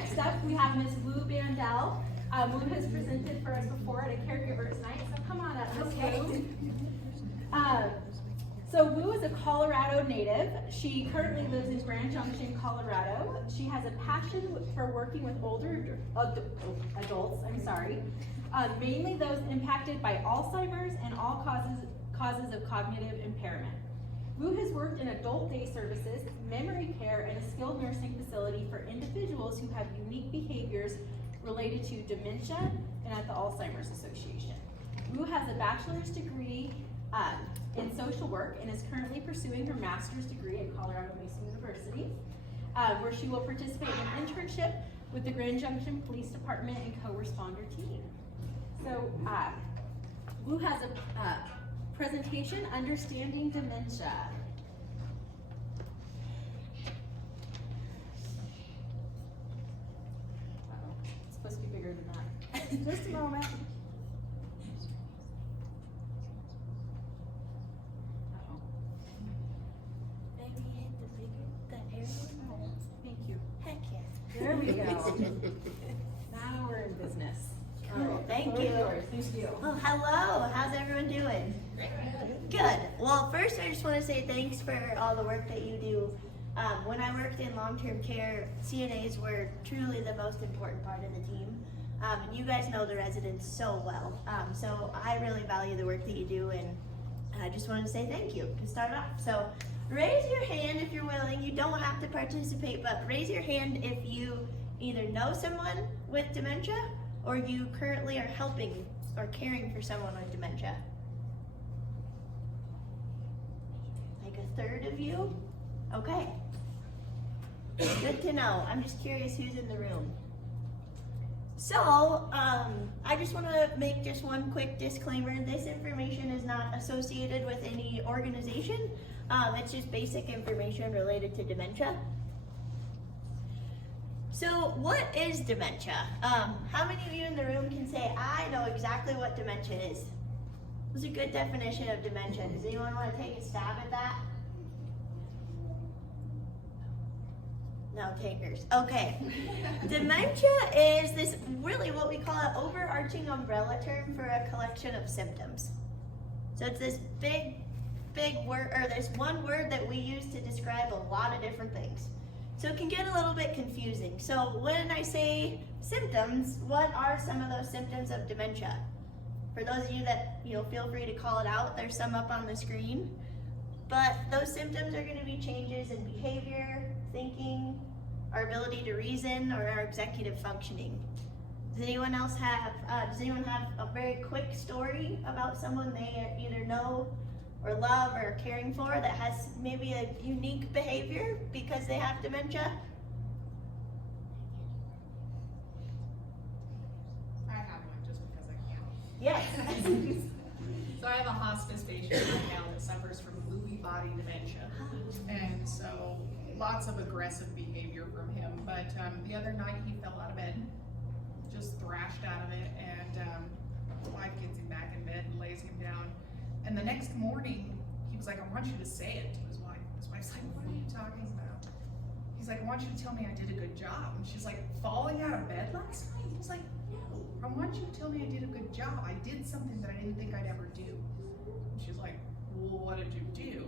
next up, we have Ms. Woo Bandel. Woo has presented for us before at a caregivers night, so come on up, Ms. Woo. So Woo is a Colorado native. She currently lives in Grand Junction, Colorado. She has a passion for working with older adults, mainly those impacted by Alzheimer's and all causes of cognitive impairment. Woo has worked in adult day services, memory care, and a skilled nursing facility for individuals who have unique behaviors related to dementia and at the Alzheimer's Association. Woo has a bachelor's degree in social work and is currently pursuing her master's degree at Colorado Mesa University, where she will participate in an internship with the Grand Junction Police Department and co-responder team. So Woo has a presentation, Understanding Dementia. It's supposed to be bigger than that. Just a moment. Maybe hit the arrow. Thank you. Heck yeah. There we go. Now we're in business. Cool. Thank you. Thank you. Well, hello. How's everyone doing? Good. Well, first I just want to say thanks for all the work that you do. When I worked in long-term care, CNAs were truly the most important part of the team. And you guys know the residents so well. So I really value the work that you do, and I just wanted to say thank you to start off. So raise your hand if you're willing. You don't have to participate, but raise your hand if you either know someone with dementia or you currently are helping or caring for someone with dementia. Like a third of you? Okay. Good to know. I'm just curious who's in the room. So, I just want to make just one quick disclaimer. This information is not associated with any organization. It's just basic information related to dementia. So, what is dementia? How many of you in the room can say, I know exactly what dementia is? What's a good definition of dementia? Does anyone want to take a stab at that? No takers. Okay. Dementia is this really what we call an overarching umbrella term for a collection of symptoms. So it's this big word, or this one word that we use to describe a lot of different things. So it can get a little bit confusing. So when I say symptoms, what are some of those symptoms of dementia? For those of you that feel free to call it out, there's some up on the screen. But those symptoms are going to be changes in behavior, thinking, our ability to reason, or our executive functioning. Does anyone have a very quick story about someone they either know or love or are caring for that has maybe a unique behavior because they have dementia? I have one just because I can. Yes. So I have a hospice patient right now that suffers from Lewy body dementia. And so lots of aggressive behavior from him. But the other night he fell out of bed, just thrashed out of it, and his wife gets him back in bed and lays him down. And the next morning, he was like, I want you to say it to his wife. His wife's like, what are you talking about? He's like, I want you to tell me I did a good job. And she's like, falling out of bed last night? He was like, no, I want you to tell me I did a good job. I did something that I didn't think I'd ever do. And she's like, well, what did you do?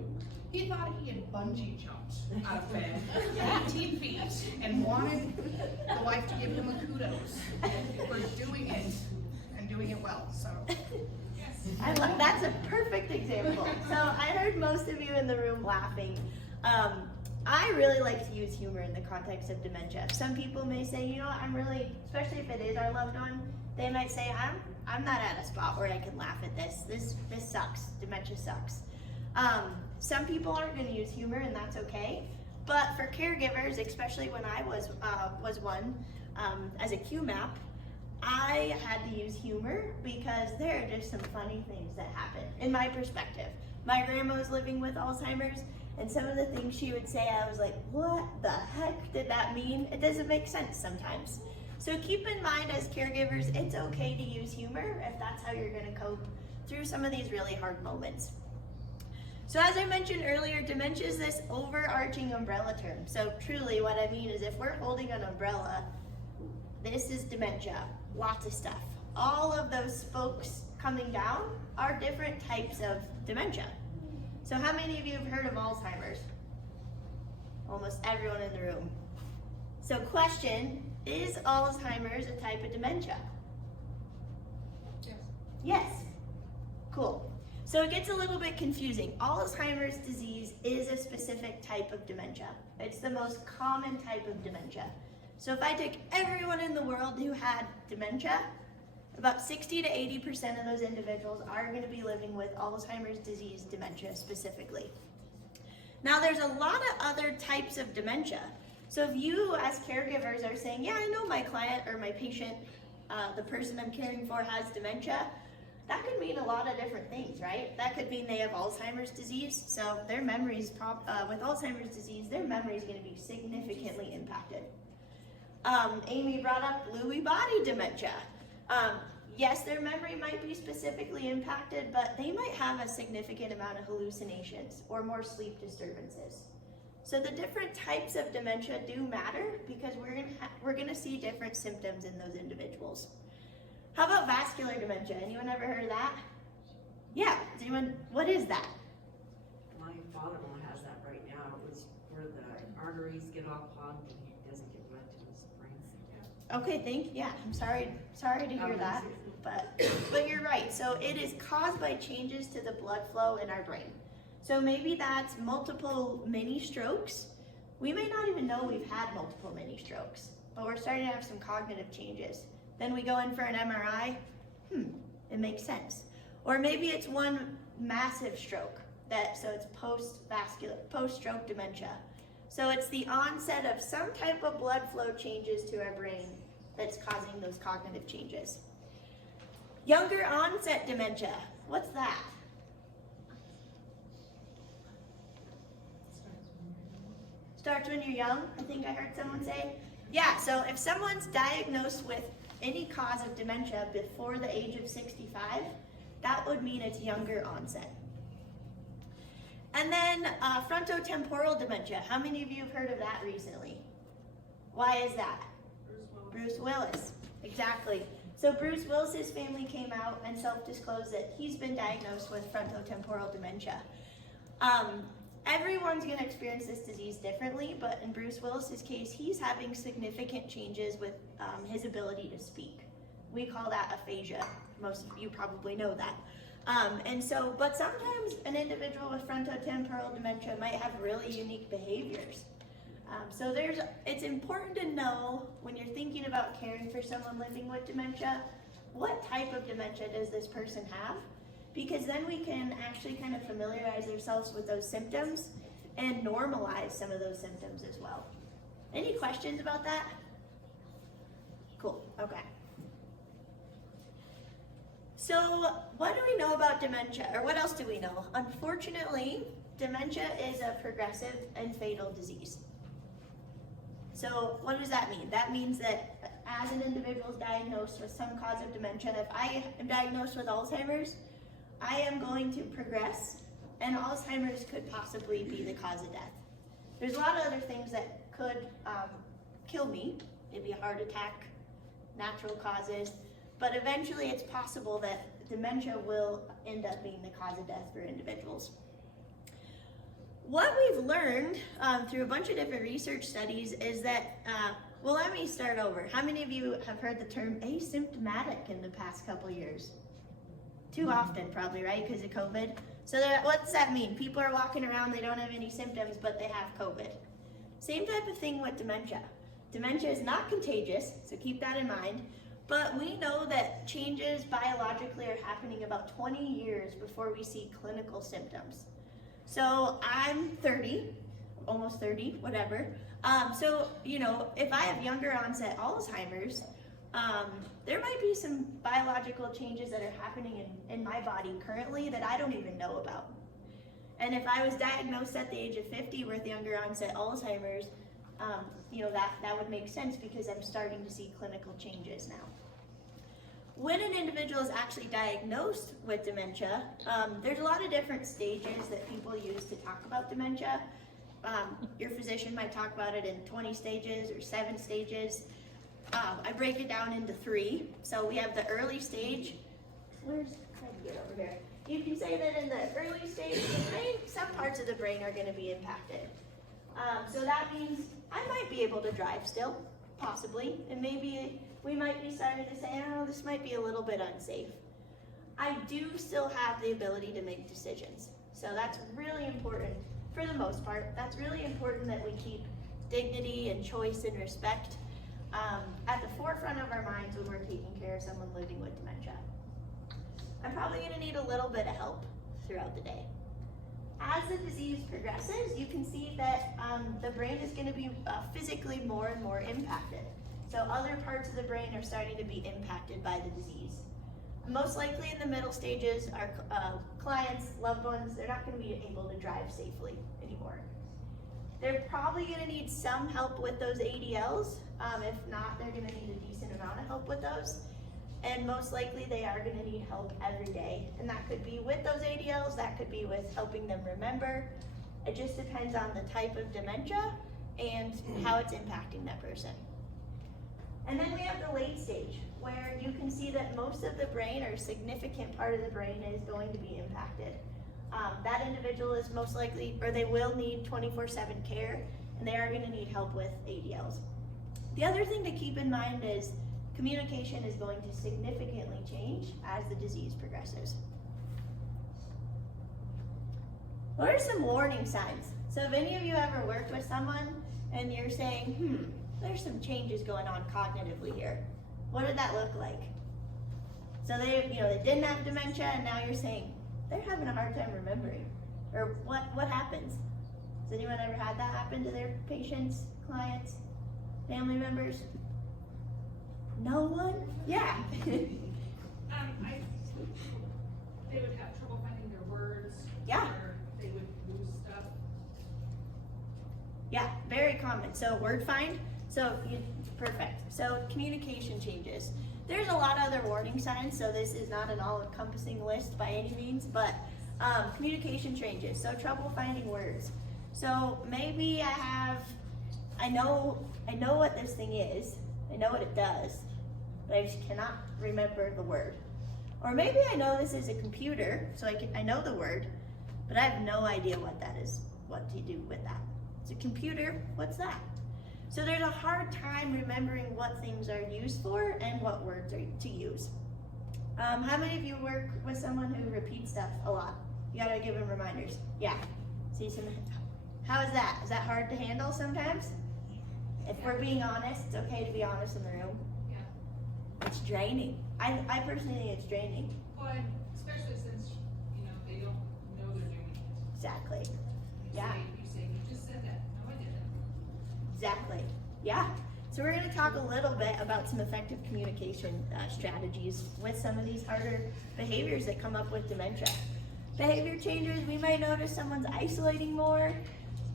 He thought he had bungee jumped out of bed 18 feet and wanted the wife to give him a kudos for doing it and doing it well. So. That's a perfect example. So I heard most of you in the room laughing. I really like to use humor in the context of dementia. Some people may say, I'm really, especially if it is our loved one, they might say, I'm not at a spot where I can laugh at this. This sucks. Dementia sucks. Some people aren't going to use humor, and that's okay. But for caregivers, especially when I was one, as a QMAP, I had to use humor because there are just some funny things that happen, in my perspective. My grandma was living with Alzheimer's, and some of the things she would say, I was like, what the heck did that mean? It doesn't make sense sometimes. So keep in mind as caregivers, it's okay to use humor if that's how you're going to cope through some of these really hard moments. So as I mentioned earlier, dementia is this overarching umbrella term. So truly what I mean is if we're holding an umbrella, This is dementia, lots of stuff. All of those spokes coming down are different types of dementia. So how many of you have heard of Alzheimer's? Almost everyone in the room. So question, is Alzheimer's a type of dementia? Yes. Yes. Cool. So it gets a little bit confusing. Alzheimer's disease is a specific type of dementia. It's the most common type of dementia. So if I take everyone in the world who had dementia, about 60 to 80% of those individuals are going to be living with Alzheimer's disease dementia specifically. Now there's a lot of other types of dementia. So if you as caregivers are saying, yeah, I know my client or my patient, the person I'm caring for has dementia, that could mean a lot of different things, right? That could mean they have Alzheimer's disease, so their memories, with Alzheimer's disease, their memory is going to be significantly impacted. Amy brought up Lewy body dementia. Yes, their memory might be specifically impacted, but they might have a significant amount of hallucinations or more sleep disturbances. So the different types of dementia do matter because we're gonna see different symptoms in those individuals. How about vascular dementia? Anyone ever heard of that? Yeah, what is that? My father-in-law has that right now. It was where the arteries get all clogged and he doesn't get blood to his brain. Okay, I'm sorry to hear that, but you're right. So it is caused by changes to the blood flow in our brain. So maybe that's multiple mini strokes. We may not even know we've had multiple mini strokes, but we're starting to have some cognitive changes. Then we go in for an MRI, it makes sense. Or maybe it's one massive stroke, so it's post-stroke dementia. So it's the onset of some type of blood flow changes to our brain that's causing those cognitive changes. Younger onset dementia, what's that? Starts when you're young, I think I heard someone say. Yeah, so if someone's diagnosed with any cause of dementia before the age of 65, that would mean it's younger onset. And then frontotemporal dementia. How many of you have heard of that recently? Why is that? Bruce Willis, exactly. So Bruce Willis's family came out and self-disclosed that he's been diagnosed with frontotemporal dementia. Everyone's going to experience this disease differently, but in Bruce Willis's case, he's having significant changes with his ability to speak. We call that aphasia. Most of you probably know that. But sometimes an individual with frontotemporal dementia might have really unique behaviors. It's important to know when you're thinking about caring for someone living with dementia, what type of dementia does this person have? Because then we can actually kind of familiarize ourselves with those symptoms and normalize some of those symptoms as well. Any questions about that? Cool, okay. So what do we know about dementia, or what else do we know? Unfortunately, dementia is a progressive and fatal disease. So what does that mean? That means that as an individual is diagnosed with some cause of dementia, if I am diagnosed with Alzheimer's, I am going to progress, and Alzheimer's could possibly be the cause of death. There's a lot of other things that could kill me, maybe a heart attack, natural causes, but eventually it's possible that dementia will end up being the cause of death for individuals. What we've learned through a bunch of different research studies is that, well, let me start over. How many of you have heard the term asymptomatic in the past couple years? Too often, probably, right, because of COVID. So what does that mean? People are walking around, they don't have any symptoms, but they have COVID. Same type of thing with dementia. Dementia is not contagious, so keep that in mind. But we know that changes biologically are happening about 20 years before we see clinical symptoms. So I'm 30, almost 30, whatever. If I have younger onset Alzheimer's, there might be some biological changes that are happening in my body currently that I don't even know about. And if I was diagnosed at the age of 50 with younger onset Alzheimer's, that would make sense because I'm starting to see clinical changes now. When an individual is actually diagnosed with dementia, there's a lot of different stages that people use to talk about dementia. Your physician might talk about it in 20 stages or 7 stages. I break it down into 3. So we have the early stage. Where's Craig over here? You can say that in the early stage of the brain, some parts of the brain are going to be impacted. So that means I might be able to drive still, possibly, and maybe we might be starting to say, oh, this might be a little bit unsafe. I do still have the ability to make decisions. So that's really important for the most part. That's really important that we keep dignity and choice and respect at the forefront of our minds when we're taking care of someone living with dementia. I'm probably going to need a little bit of help throughout the day. As the disease progresses, you can see that the brain is going to be physically more and more impacted. So other parts of the brain are starting to be impacted by the disease. Most likely in the middle stages, our clients, loved ones, they're not going to be able to drive safely anymore. They're probably going to need some help with those ADLs. If not, they're going to need a decent amount of help with those. And most likely they are going to need help every day. And that could be with those ADLs, that could be with helping them remember. It just depends on the type of dementia and how it's impacting that person. And then we have the late stage, where you can see that most of the brain, or a significant part of the brain, is going to be impacted. That individual is most likely, or they will need 24/7 care, and they are going to need help with ADLs. The other thing to keep in mind is communication is going to significantly change as the disease progresses. What are some warning signs? So if any of you ever worked with someone and you're saying, there's some changes going on cognitively here, what did that look like? So they didn't have dementia, and now you're saying they're having a hard time remembering. Or what happens? Has anyone ever had that happen to their patients, clients, family members? No one? Yeah. They would have trouble finding their words. Yeah. Or they would lose stuff. Yeah, very common. So word find. Perfect. So communication changes. There's a lot of other warning signs, so this is not an all-encompassing list by any means, but communication changes. So trouble finding words. So maybe I know what this thing is. I know what it does, but I just cannot remember the word. Or maybe I know this is a computer, so I know the word, but I have no idea what that is, what to do with that. It's a computer, what's that? So there's a hard time remembering what things are used for and what words are to use. How many of you work with someone who repeats stuff a lot? You gotta give them reminders. Yeah. See some. How is that? Is that hard to handle sometimes? If we're being honest, it's okay to be honest in the room. Yeah. It's draining. I personally think it's draining. Well, and especially since, they don't know they're doing it. Exactly. Yeah. You say, you just said that. No, I didn't. Exactly. Yeah. So we're going to talk a little bit about some effective communication strategies with some of these harder behaviors that come up with dementia. Behavior changes, we might notice someone's isolating more,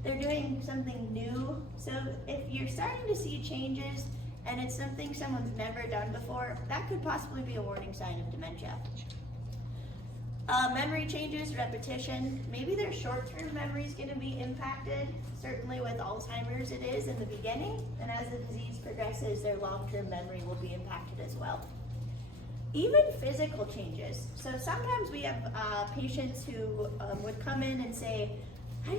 they're doing something new. So if you're starting to see changes and it's something someone's never done before, that could possibly be a warning sign of dementia. Memory changes, repetition. Maybe their short-term memory is going to be impacted. Certainly with Alzheimer's it is in the beginning, and as the disease progresses, their long-term memory will be impacted as well. Even physical changes. So sometimes we have patients who would come in and say, I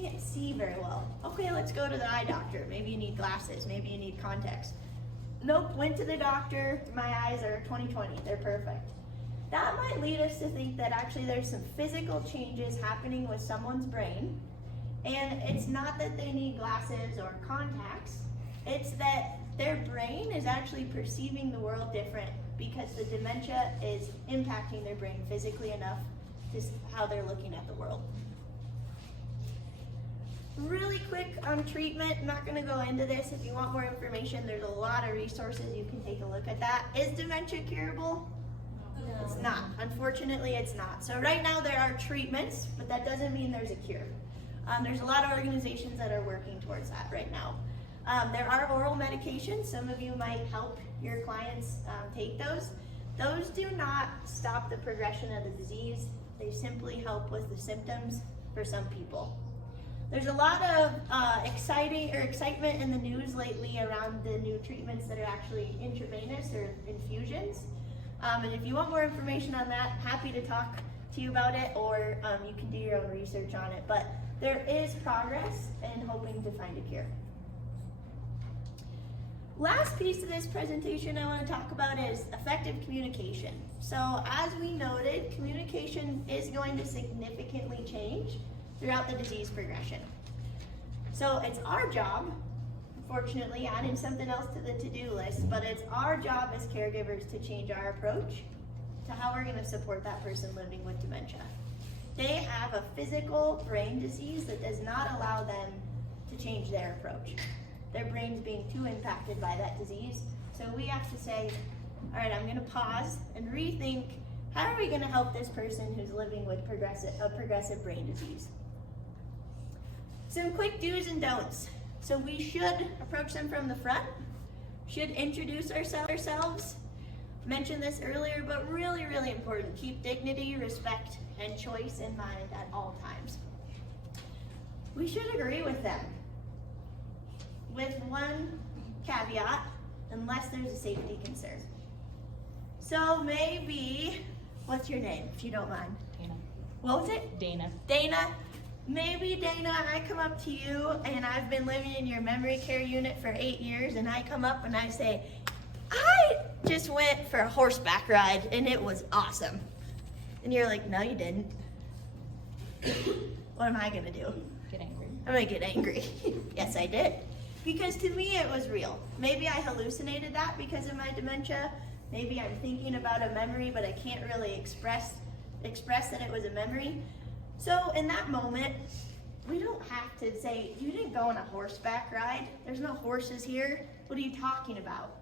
can't see very well. Okay, let's go to the eye doctor. Maybe you need glasses, maybe you need contacts. Nope, went to the doctor, my eyes are 20/20, they're perfect. That might lead us to think that actually there's some physical changes happening with someone's brain, and it's not that they need glasses or contacts, it's that their brain is actually perceiving the world different because the dementia is impacting their brain physically enough to how they're looking at the world. Really quick on treatment, I'm not going to go into this. If you want more information, there's a lot of resources, you can take a look at that. Is dementia curable? No. It's not. Unfortunately, it's not. So right now there are treatments, but that doesn't mean there's a cure. There's a lot of organizations that are working towards that right now. There are oral medications. Some of you might help your clients take those. Those do not stop the progression of the disease. They simply help with the symptoms for some people. There's a lot of excitement in the news lately around the new treatments that are actually intravenous or infusions. And if you want more information on that, happy to talk to you about it, or you can do your own research on it. But there is progress in hoping to find a cure. Last piece of this presentation I want to talk about is effective communication. So as we noted, communication is going to significantly change throughout the disease progression. So it's our job, fortunately, adding something else to the to-do list, but it's our job as caregivers to change our approach to how we're going to support that person living with dementia. They have a physical brain disease that does not allow them to change their approach. Their brain's being too impacted by that disease. So we have to say, all right, I'm going to pause and rethink, how are we going to help this person who's living with a progressive brain disease? Some quick do's and don'ts. So we should approach them from the front, should introduce ourselves. Mentioned this earlier, but really, really important. Keep dignity, respect, and choice in mind at all times. We should agree with them, with one caveat, unless there's a safety concern. So maybe, what's your name, if you don't mind? Dana. What was it? Dana. Dana. Maybe, Dana, I come up to you and I've been living in your memory care unit for 8 years, and I come up and I say, I just went for a horseback ride and it was awesome. And you're like, no, you didn't. What am I gonna do? Get angry. I'm gonna get angry. Yes, I did. Because to me, it was real. Maybe I hallucinated that because of my dementia. Maybe I'm thinking about a memory, but I can't really express that it was a memory. So in that moment, we don't have to say, you didn't go on a horseback ride. There's no horses here. What are you talking about?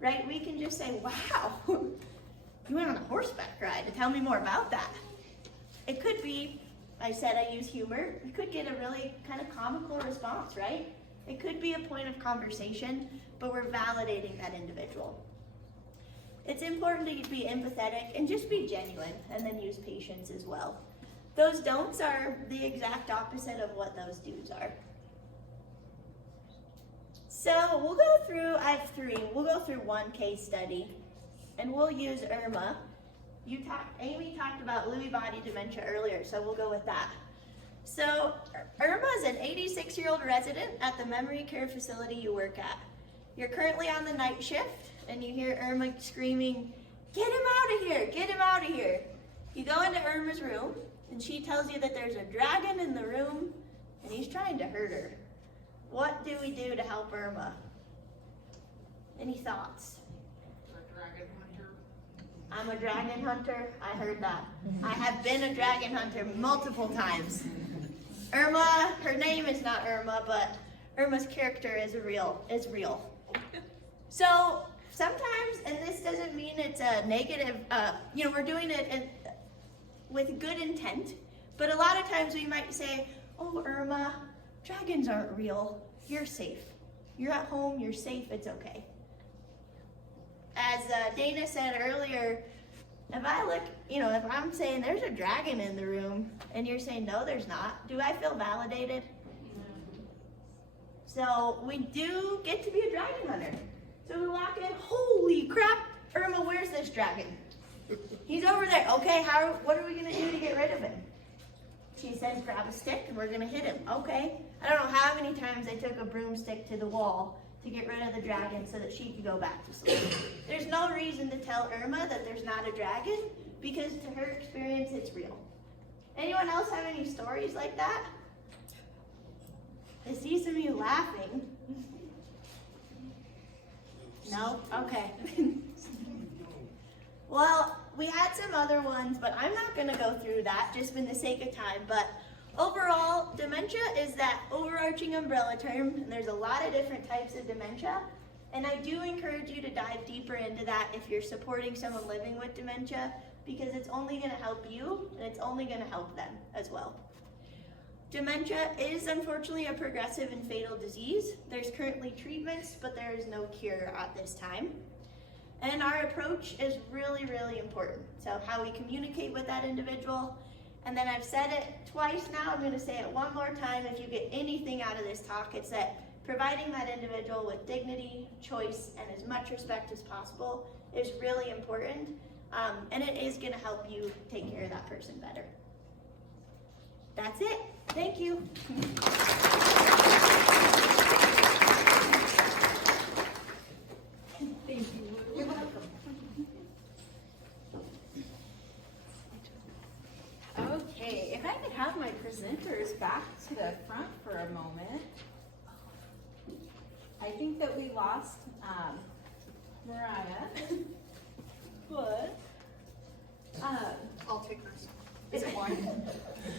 Right? We can just say, wow, you went on a horseback ride. Tell me more about that. It could be, I said I use humor. You could get a really kind of comical response, right? It could be a point of conversation, but we're validating that individual. It's important to be empathetic and just be genuine, and then use patience as well. Those don'ts are the exact opposite of what those do's are. So we'll go through, I have 3, we'll go through one case study, and we'll use Irma. Amy talked about Lewy body dementia earlier, so we'll go with that. So Irma is an 86-year-old resident at the memory care facility you work at. You're currently on the night shift, and you hear Irma screaming, get him out of here, get him out of here. You go into Irma's room, and she tells you that there's a dragon in the room, and he's trying to hurt her. What do we do to help Irma? Any thoughts? A dragon hunter. I'm a dragon hunter. I heard that. I have been a dragon hunter multiple times. Irma, her name is not Irma, but Irma's character is real. So sometimes, and this doesn't mean it's a negative, we're doing it with good intent, but a lot of times we might say, oh, Irma, dragons aren't real. You're safe. You're at home, you're safe, it's okay. As Dana said earlier, if I look, if I'm saying there's a dragon in the room and you're saying no, there's not, do I feel validated? So we do get to be a dragon hunter. So we walk in, holy crap, Irma, where's this dragon? He's over there. Okay, what are we gonna do to get rid of him? She says, grab a stick and we're gonna hit him. Okay. I don't know how many times I took a broomstick to the wall to get rid of the dragon so that she could go back to sleep. There's no reason to tell Irma that there's not a dragon, because to her experience, it's real. Anyone else have any stories like that? I see some of you laughing. No? Okay. Well, we had some other ones, but I'm not going to go through that just for the sake of time. But overall, dementia is that overarching umbrella term, and there's a lot of different types of dementia. And I do encourage you to dive deeper into that if you're supporting someone living with dementia, because it's only going to help you, and it's only going to help them as well. Dementia is unfortunately a progressive and fatal disease. There's currently treatments, but there is no cure at this time. And our approach is really, really important. So how we communicate with that individual And then I've said it twice now, I'm going to say it one more time. If you get anything out of this talk, it's that providing that individual with dignity, choice, and as much respect as possible is really important. And it is going to help you take care of that person better. That's it. Thank you. Thank you. You're welcome. Okay, if I could have my presenters back to the front for a moment. I think that we lost Mariah, but I'll take hers. is it wine?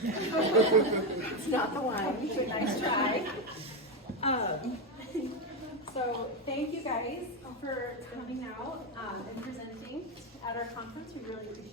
It's not the wine, but nice try. So thank you guys for coming out and presenting at our conference. We really appreciate it.